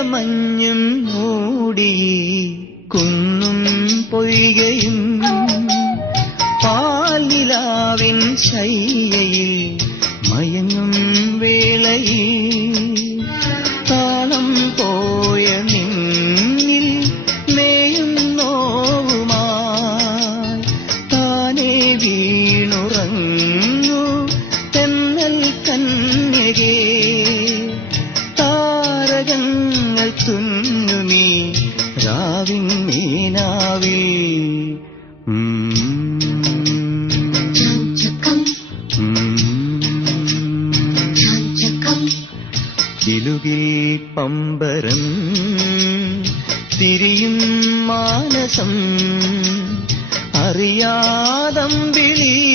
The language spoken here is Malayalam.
ഇളമഞ്ഞും മൂടി കുന്നും പൊയ്കയും പാലിലാവിൻ ശയ്യയിൽ മയങ്ങും വേളയിൽ താരകങ്ങൾ തുന്നുമീ രാവിൻ മീനാവിൽ. ിലുകിൽ പമ്പരം തിരിയും മാനസം അറിയാതം വിളി